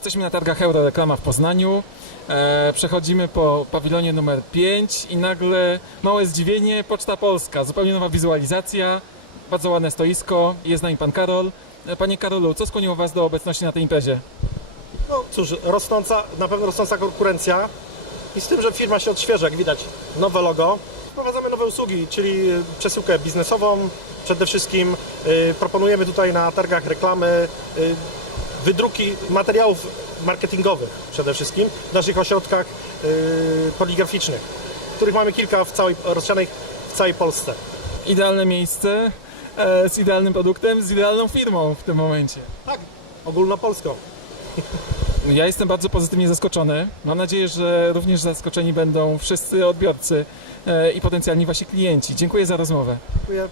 Jesteśmy na targach Euroreklama w Poznaniu. E, przechodzimy po pawilonie numer 5 i nagle małe zdziwienie, Poczta Polska, zupełnie nowa wizualizacja, bardzo ładne stoisko, jest z nami pan Karol. E, Panie Karolu, co skłoniło Was do obecności na tej imprezie? No cóż, rosnąca, na pewno rosnąca konkurencja i z tym, że firma się odświeża, jak widać, nowe logo. Wprowadzamy nowe usługi, czyli y, przesyłkę biznesową przede wszystkim. Proponujemy tutaj na targach reklamy, wydruki materiałów marketingowych przede wszystkim w naszych ośrodkach y, poligraficznych, których mamy kilka w całej, rozsianych w całej Polsce. Idealne miejsce e, z idealnym produktem, z idealną firmą w tym momencie. Tak, ogólnopolską. Ja jestem bardzo pozytywnie zaskoczony. Mam nadzieję, że również zaskoczeni będą wszyscy odbiorcy e, i potencjalni Wasi klienci. Dziękuję za rozmowę. Dziękuję.